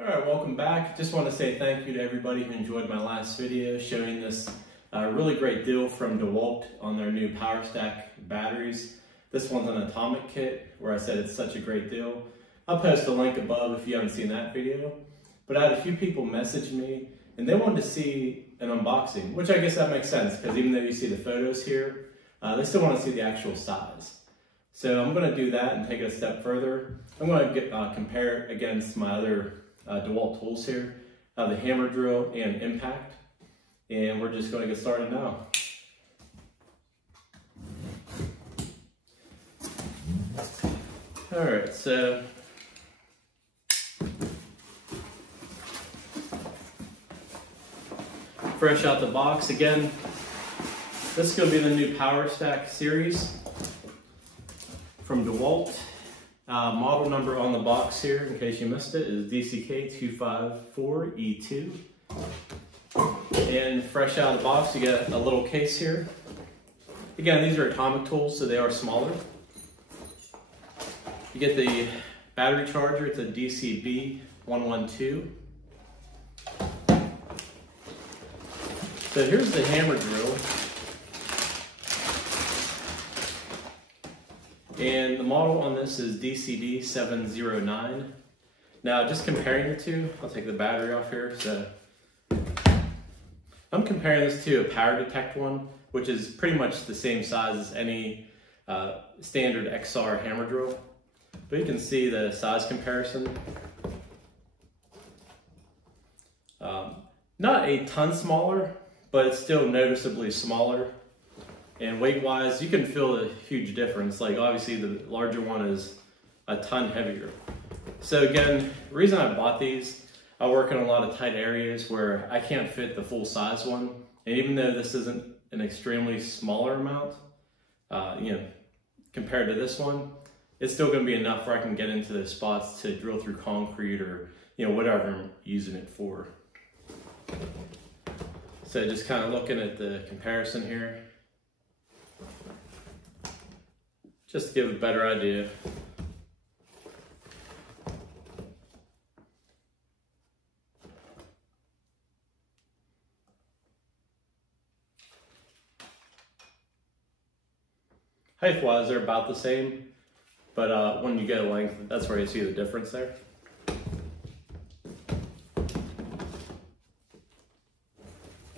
Alright, welcome back. Just want to say thank you to everybody who enjoyed my last video showing this really great deal from Dewalt on their new Powerstack batteries. This one's an atomic kit where I said it's such a great deal. I'll post a link above if you haven't seen that video. But I had a few people message me and they wanted to see an unboxing, which I guess that makes sense because even though you see the photos here, they still want to see the actual size. So I'm going to do that and take it a step further. I'm going to compare it against my other Dewalt tools here, the Hammer Drill and Impact. And we're just going to get started now. Alright, so fresh out the box again. This is going to be the new Powerstack series from Dewalt. Model number on the box here, in case you missed it, is DCK850 And fresh out of the box, you get a little case here. Again, these are atomic tools, so they are smaller. You get the battery charger, it's a DCD709. So here's the hammer drill. And the model on this is DCD709. Now, just comparing the two, I'll take the battery off here. So I'm comparing this to a Power Detect one, which is pretty much the same size as any standard XR hammer drill. But you can see the size comparison. Not a ton smaller, but it's still noticeably smaller. And weight-wise, you can feel a huge difference. Like obviously the larger one is a ton heavier. So again, the reason I bought these, I work in a lot of tight areas where I can't fit the full size one. And even though this isn't an extremely smaller amount, compared to this one, it's still gonna be enough where I can get into those spots to drill through concrete or whatever I'm using it for. So just kind of looking at the comparison here, just to give a better idea. Height-wise, they're about the same, but when you get a length, that's where you see the difference there.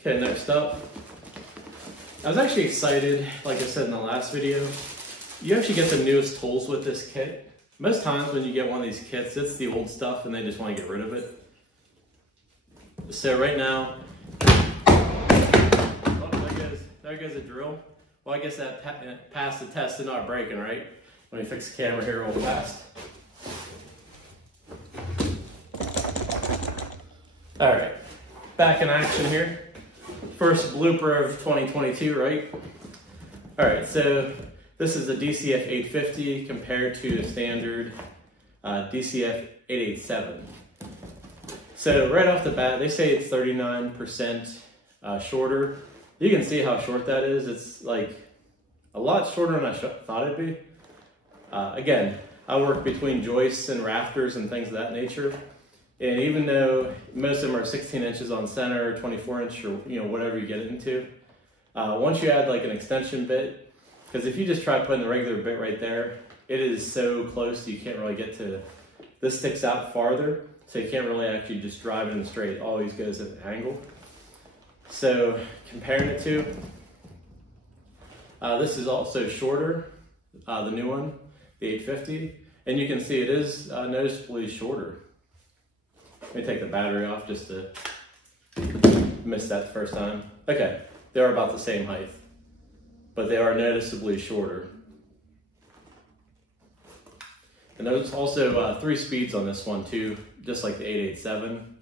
Okay, next up, I was actually excited, like I said in the last video, you actually get the newest tools with this kit. Most times when you get one of these kits, it's the old stuff and they just want to get rid of it. So right now, there goes a drill. Well, I guess that passed the test of not breaking, right? Let me fix the camera here real fast. All right, back in action here. First blooper of 2022, right? All right, so this is a DCF850 compared to a standard DCF887. So right off the bat, they say it's 39% shorter. You can see how short that is. It's like a lot shorter than I thought it'd be. Again, I work between joists and rafters and things of that nature. And even though most of them are 16 inches on center, 24 inch, or whatever you get into, once you add like an extension bit, because if you just try putting the regular bit right there, it is so close you can't really get to, this sticks out farther, so you can't really actually just drive it in straight, it always goes at an angle. So comparing it to, this is also shorter, the new one, the 850, and you can see it is noticeably shorter. Let me take the battery off just to miss that the first time. Okay, they're about the same height, but they are noticeably shorter. And there's also 3 speeds on this one too, just like the 887.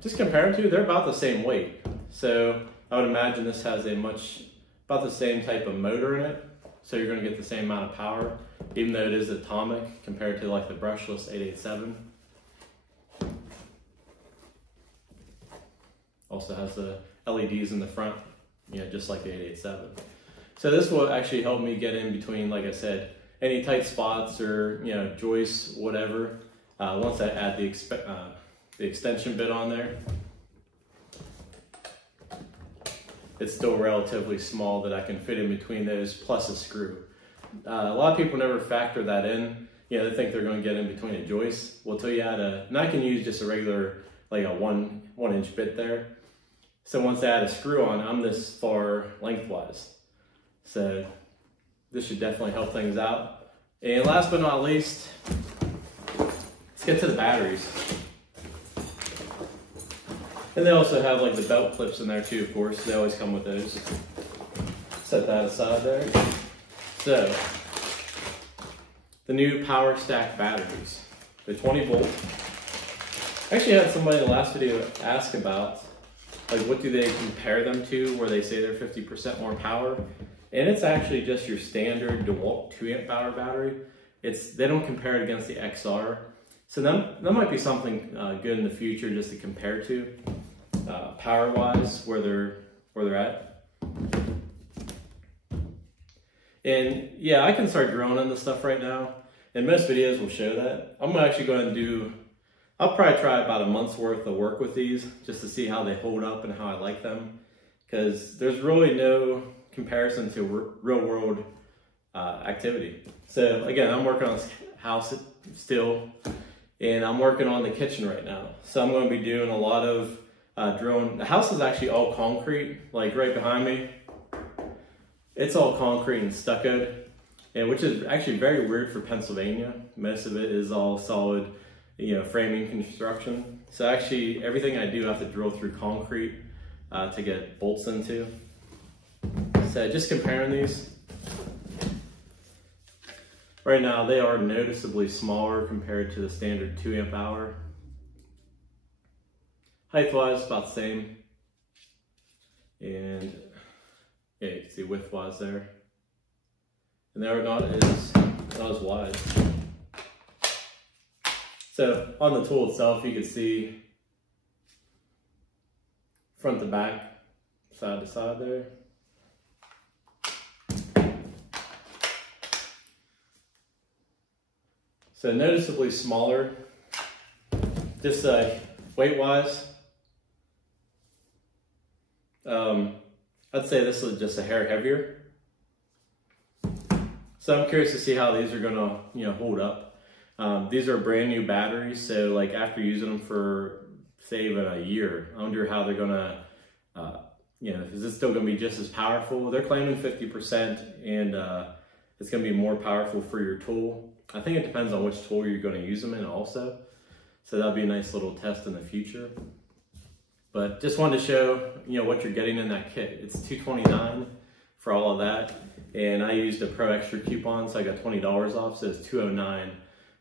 Just comparing to, they're about the same weight. So I would imagine this has about the same type of motor in it. So you're gonna get the same amount of power, even though it is atomic compared to like the brushless 887. Also has the LEDs in the front, just like the 887. So this will actually help me get in between, like I said, any tight spots or, you know, joists, whatever. Once I add the extension bit on there, it's still relatively small that I can fit in between those plus a screw. A lot of people never factor that in. You know, they think they're going to get in between a joist. Well, till you add and I can use just a regular, like a one inch bit there. So once I add a screw on, I'm this far lengthwise. So this should definitely help things out. And last but not least, let's get to the batteries. And they also have like the belt clips in there too, of course. They always come with those. Set that aside there. So, the new Powerstack batteries. They're 20 volt. I actually had somebody in the last video ask about, like, what do they compare them to where they say they're 50% more power. And it's actually just your standard DeWalt 2 amp hour battery. They don't compare it against the XR. So that might be something good in the future just to compare to, power-wise, where they're at. And yeah, I can start drilling in this stuff right now, and most videos will show that. I'm actually going to I'll probably try about a month's worth of work with these just to see how they hold up and how I like them, because there's really no comparison to real world activity. So again, I'm working on this house still, and I'm working on the kitchen right now. So I'm going to be doing a lot of drilling. The house is actually all concrete, like right behind me. It's all concrete and stuccoed, and which is actually very weird for Pennsylvania. Most of it is all solid, you know, framing construction. So actually everything I do I have to drill through concrete to get bolts into. So just comparing these, right now they are noticeably smaller compared to the standard 2 amp hour. Height wise about the same, and yeah, you can see width wise there, and they are not as wide. So on the tool itself, you can see front to back, side to side there. So noticeably smaller, just weight wise. I'd say this is just a hair heavier. So I'm curious to see how these are gonna, you know, hold up. These are brand new batteries, so like after using them for say even a year, I wonder how they're gonna, you know, is it still gonna be just as powerful? They're claiming 50%, and it's gonna be more powerful for your tool. I think it depends on which tool you're gonna use them in also. So that'll be a nice little test in the future. But just wanted to show, you know, what you're getting in that kit. It's $229 for all of that. And I used a Pro Extra coupon, so I got $20 off, so it's $209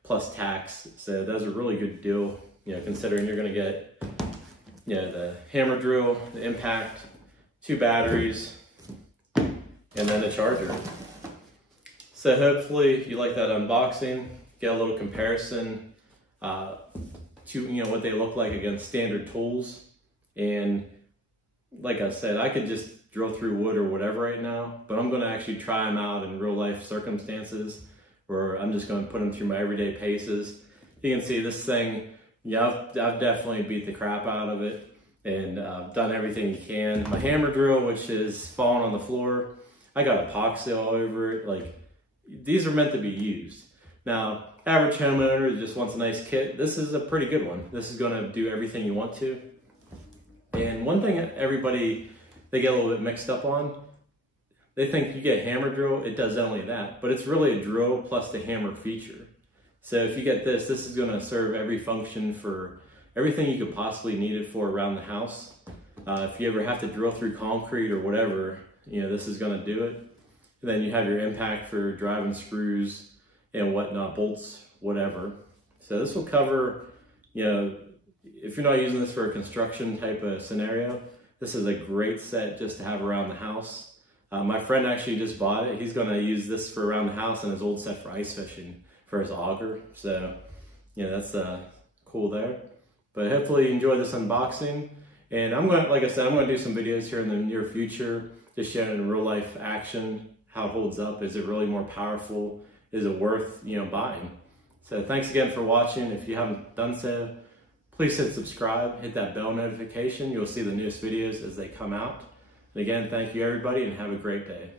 plus tax. So that's a really good deal, you know, considering you're gonna get, you know, the hammer drill, the impact, 2 batteries, and then a charger. So hopefully you like that unboxing, get a little comparison to, you know, what they look like against standard tools. And like I said, I could just drill through wood or whatever right now, but I'm going to actually try them out in real life circumstances where I'm just going to put them through my everyday paces. You can see this thing, yeah, I've definitely beat the crap out of it, and done everything you can. My hammer drill, which is falling on the floor, I got epoxy all over it. Like, these are meant to be used. Now, average homeowner just wants a nice kit. This is a pretty good one. This is going to do everything you want to. And one thing everybody, they get a little bit mixed up on, they think you get a hammer drill, it does only that, but it's really a drill plus the hammer feature. So if you get this is going to serve every function for everything you could possibly need it for around the house. If you ever have to drill through concrete or whatever, you know, this is going to do it. And then you have your impact for driving screws and whatnot, bolts, whatever. So this will cover, you know, if you're not using this for a construction type of scenario, this is a great set just to have around the house. My friend actually just bought it. He's going to use this for around the house and his old set for ice fishing for his auger. So, you know, that's cool there. But hopefully you enjoyed this unboxing. And I'm going to, like I said, I'm going to do some videos here in the near future, just showing in real life action how it holds up. Is it really more powerful? is it worth, buying? So thanks again for watching. If you haven't done so, please hit subscribe, hit that bell notification. You'll see the newest videos as they come out. And again, thank you everybody and have a great day.